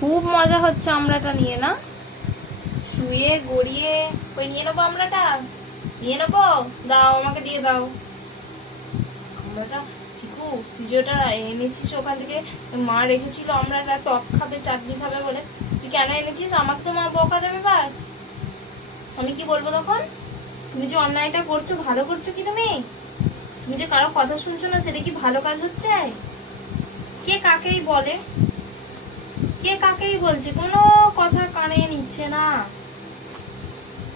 খুব মজা হচ্ছে আমরাটা নিয়ে, না? শুয়ে, গড়িয়ে, ওই নিয়ে নেব আমরাটা? নিয়ে নেব? দাও, আমাকে দিয়ে দাও। আমরাটা, চিকু তুই এনেছিস ওখান থেকে? মা রেখেছিল আমরাটা টক খাবে, চাটনি খাবে বলে। তুই কেন এনেছিস? আমাকে তো মা বকা দেবে এবার। আমি কি বলব তখন? তুমি যে অন্যায়টা করছ, ভালো করছ কি তুমি? তুমি যে কারও কথা শুনছো না, সেটা কি ভালো কাজ হচ্ছে? কে কাকেই বলে? কে কাকেই বলছে? কোনো কথা কানে নিচ্ছে না।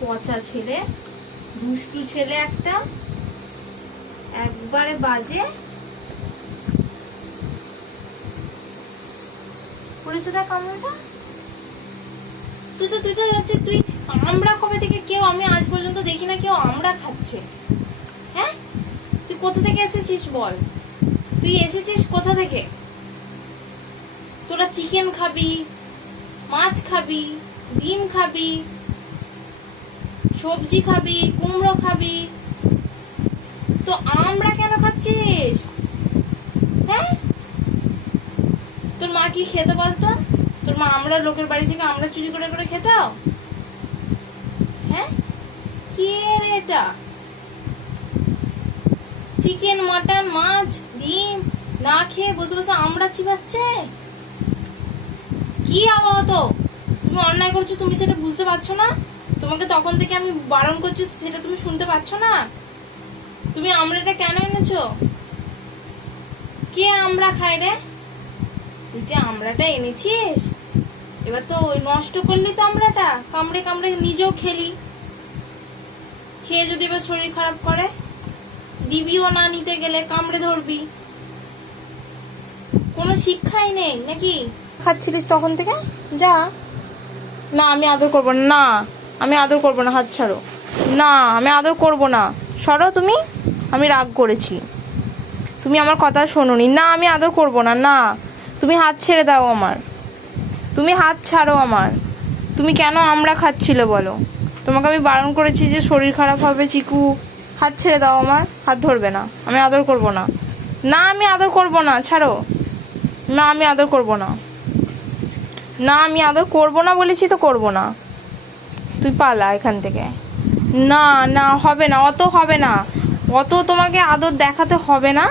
পচা ছেলে, দুষ্টু ছেলে একটা। একবারে বাজে। পড়েছে দেখ কামড়টা তুই তো তুই তো হচ্ছে, তুই আমরা কবে থেকে কেউ আমি আজ পর্যন্ত দেখি না, কেউ আমরা খাচ্ছে। হ্যাঁ? তুই কোথা থেকে এসেছিস বল? তুই এসেছিস কোথা থেকে? তোরা চিকেন খাবি, মাছ খাবি, ডিম খাবি, সবজি খাবি, কুমড়ো খাবি। তো আমরা কেন খাচ্ছিস? হ্যাঁ? তোর মা কি খেতে বলতো? তোর মা আমরা লোকের বাড়ি থেকে আমরা চুরি করে করে খেতাও হ্যাঁ? কে রে এটা? চিকেন মাটন মাছ, ডিম, না খেয়ে বসে বসে আমরা চিবাচ্ছে? কি আবহাওয়া তো তুমি অন্যায় করছ, তুমি সেটা বুঝতে পারছ না? তোমাকে তখন থেকে আমি বারণ করছি, সেটা তুমি শুনতে পাচ্ছ না? তুমি আমরাটা কেন এনেছো? কে আমরা খাই রে? তুই যে আমরাটা এনেছিস? এবার তো ওই নষ্ট করলি তো আমরাটা। কামড়ে কামড়ে নিজেও খেলি। খেয়ে যদি এবার শরীর খারাপ করে, দিবিও না নিতে গেলে কামড়ে ধরবি। কোনো শিক্ষাই নেই, নাকি? খাচ্ছিলিস তখন থেকে? যা। না, আমি আদর করব না। না, আমি আদর করব না, হাত ছাড়ো। না, আমি আদর করব না। সরো তুমি। আমি রাগ করেছি। তুমি আমার কথা শোনোনি। না, আমি আদর করব না না। তুমি হাত ছেড়ে দাও আমার। তুমি হাত ছাড়ো আমার। তুমি কেন আমরা খাচ্ছিলে বলো? তোমাকে আমি বারণ করেছি যে শরীর খারাপ হবে, চিকু। হাত ছেড়ে দাও আমার। হাত ধরবে না। আমি আদর করব না। না, আমি আদর করব না। ছাড়ো। না, আমি আদর করব না। না, আমি আদর করব না বলেছি তো করব না। তুই পালা এখান থেকে। না না, হবে না, অত হবে না। অত তোমাকে আদর দেখাতে হবে না।